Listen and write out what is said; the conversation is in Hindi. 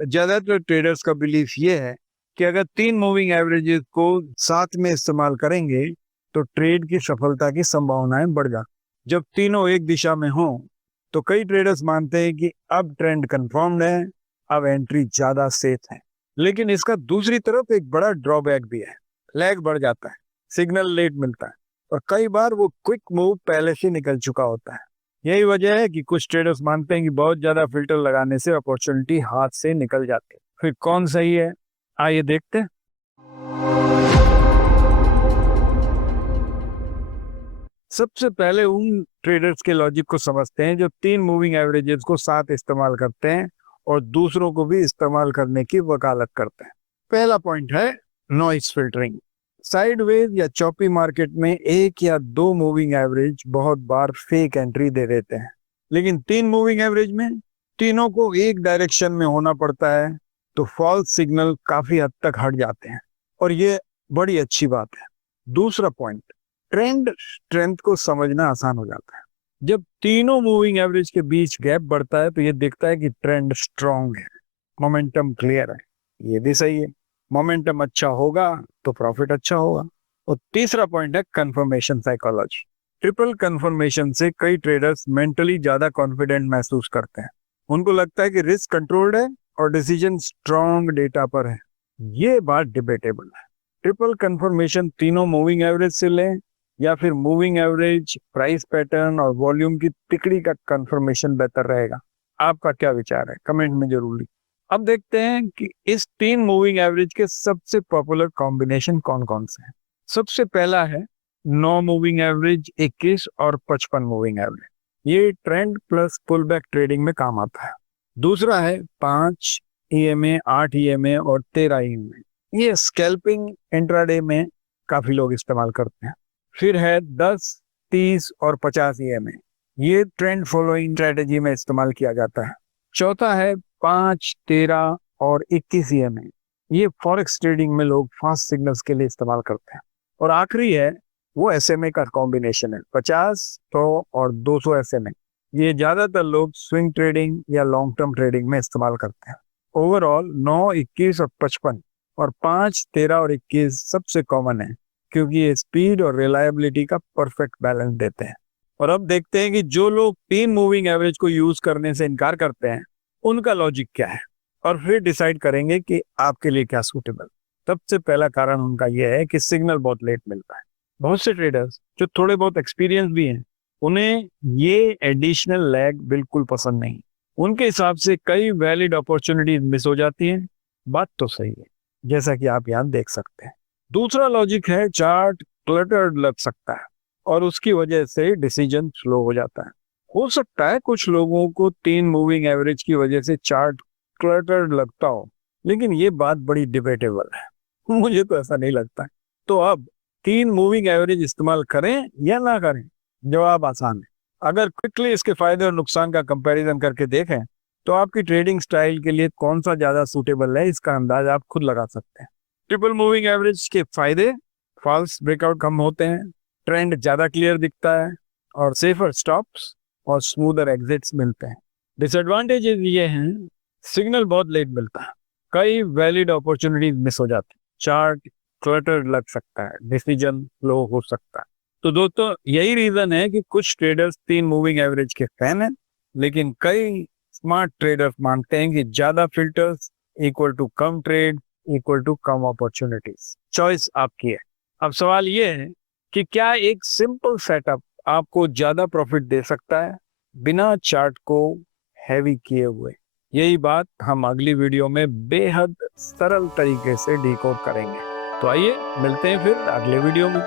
ज्यादातर ट्रेडर्स का बिलीफ ये है कि अगर 3 मूविंग एवरेजेस को साथ में इस्तेमाल करेंगे तो ट्रेड की सफलता की संभावनाएं बढ़ जाती। जब तीनों एक दिशा में हों तो कई ट्रेडर्स मानते हैं कि अब ट्रेंड कंफर्म्ड है, अब एंट्री ज्यादा सेफ है। लेकिन इसका दूसरी तरफ एक बड़ा ड्रॉबैक भी है। लैग बढ़ जाता है, सिग्नल लेट मिलता है और कई बार वो क्विक मूव पहले से निकल चुका होता है। यही वजह है कि कुछ ट्रेडर्स मानते हैं कि बहुत ज्यादा फिल्टर लगाने से अपॉर्चुनिटी हाथ से निकल जाती है। फिर कौन सही है, आइए देखते हैं। सबसे पहले उन ट्रेडर्स के लॉजिक को समझते हैं जो 3 मूविंग एवरेजेस को साथ इस्तेमाल करते हैं और दूसरों को भी इस्तेमाल करने की वकालत करते हैं। पहला पॉइंट है नॉइस फिल्टरिंग। साइडवेज या चॉपी मार्केट में 1 या 2 मूविंग एवरेज बहुत बार फेक एंट्री दे देते हैं, लेकिन 3 मूविंग एवरेज में तीनों को एक डायरेक्शन में होना पड़ता है तो फॉल्स सिग्नल काफी हद तक हट जाते हैं और ये बड़ी अच्छी बात है। दूसरा पॉइंट, ट्रेंड स्ट्रेंथ को समझना आसान हो जाता है। जब तीनों मूविंग एवरेज के बीच गैप बढ़ता है तो ये दिखता है कि ट्रेंड स्ट्रांग है, मोमेंटम क्लियर है। ये भी सही है, मोमेंटम अच्छा होगा तो प्रॉफिट अच्छा होगा। और तीसरा पॉइंट है कंफर्मेशन साइकोलॉजी। ट्रिपल कंफर्मेशन से कई ट्रेडर्स मेंटली ज्यादा कॉन्फिडेंट महसूस करते हैं। उनको लगता है कि रिस्क कंट्रोल्ड है और डिसीजन स्ट्रांग डेटा पर है। ये बात डिबेटेबल है। ट्रिपल कंफर्मेशन तीनों मूविंग एवरेज से लें या फिर मूविंग एवरेज, प्राइस पैटर्न और वॉल्यूम की तिकड़ी का कंफर्मेशन बेहतर रहेगा। आपका क्या विचार है, कमेंट में जरूर लिखें। अब देखते हैं कि इस 3 मूविंग एवरेज के सबसे पॉपुलर कॉम्बिनेशन कौन कौन से हैं। सबसे पहला है 9 मूविंग एवरेज, 21 और 55 मूविंग एवरेज। ये trend plus pull back trading में काम आता है। दूसरा है 5 EMA, 8 EMA और 13 EMA। ये स्कैल्पिंग इंट्राडे में काफी लोग इस्तेमाल करते हैं। फिर है 10, 30 और 50 EMA। ये ट्रेंड फॉलोइंग स्ट्रेटेजी में इस्तेमाल किया जाता है। चौथा है 5, 13 और 21 EMA। ये फॉरेक्स ट्रेडिंग में लोग फास्ट सिग्नल्स के लिए इस्तेमाल करते हैं। और आखिरी है वो SMA का कॉम्बिनेशन है, 50, 100 और 200 SMA। ये ज्यादातर लोग स्विंग ट्रेडिंग या लॉन्ग टर्म ट्रेडिंग में इस्तेमाल करते हैं। ओवरऑल 9, 21 और 55 और 5, 13 और 21 सबसे कॉमन है क्योंकि ये स्पीड और रिलायबिलिटी का परफेक्ट बैलेंस देते हैं। और अब देखते हैं कि जो लोग 3 मूविंग एवरेज को यूज करने से इनकार करते हैं उनका लॉजिक क्या है और फिर डिसाइड करेंगे कि आपके लिए क्या सूटेबल। सबसे पहला कारण उनका यह है कि सिग्नल बहुत लेट मिलता है। बहुत से ट्रेडर्स जो थोड़े बहुत एक्सपीरियंस भी हैं उन्हें ये एडिशनल लैग बिल्कुल पसंद नहीं। उनके हिसाब से कई वैलिड अपॉर्चुनिटीज मिस हो जाती हैं। बात तो सही है, जैसा कि आप यहाँ देख सकते हैं। दूसरा लॉजिक है चार्ट क्लटर्ड लग सकता है और उसकी वजह से डिसीजन स्लो हो जाता है। हो सकता है कुछ लोगों को 3 मूविंग एवरेज की वजह से चार्ट क्लटर्ड लगता हो, लेकिन ये बात बड़ी डिबेटेबल है। मुझे तो ऐसा नहीं लगता है। तो अब 3 मूविंग एवरेज इस्तेमाल करें या ना करें, जवाब आसान है। अगर क्विकली इसके फायदे और नुकसान का कंपैरिजन करके देखें तो आपकी ट्रेडिंग स्टाइल के लिए कौन सा ज्यादा सूटेबल है इसका अंदाज आप खुद लगा सकते हैं। ट्रिपल मूविंग एवरेज के फायदे, फॉल्स ब्रेकआउट कम होते हैं, ट्रेंड ज्यादा क्लियर दिखता है और सेफर स्टॉप्स और स्मूदर एग्जिट्स मिलते हैं। डिसएडवांटेजेस ये हैं, सिग्नल बहुत लेट मिलता है, कई वैलिड अपॉर्चुनिटीज मिस हो जाती है, चार्ट क्लटर लग सकता है, डिसीजन लो हो सकता है। तो दोस्तों यही रीजन है कि कुछ ट्रेडर्स 3 मूविंग एवरेज के फैन हैं, लेकिन कई स्मार्ट ट्रेडर्स मानते हैं कि ज्यादा फिल्टर्स इक्वल टू कम ट्रेड इक्वल टू कम अपॉर्चुनिटीज। चॉइस आपकी है। अब सवाल ये है कि क्या एक सिंपल सेटअप आपको ज्यादा प्रॉफिट दे सकता है बिना चार्ट को हैवी किए हुए। यही बात हम अगली वीडियो में बेहद सरल तरीके से डिकोड करेंगे। तो आइए मिलते हैं फिर अगले वीडियो में।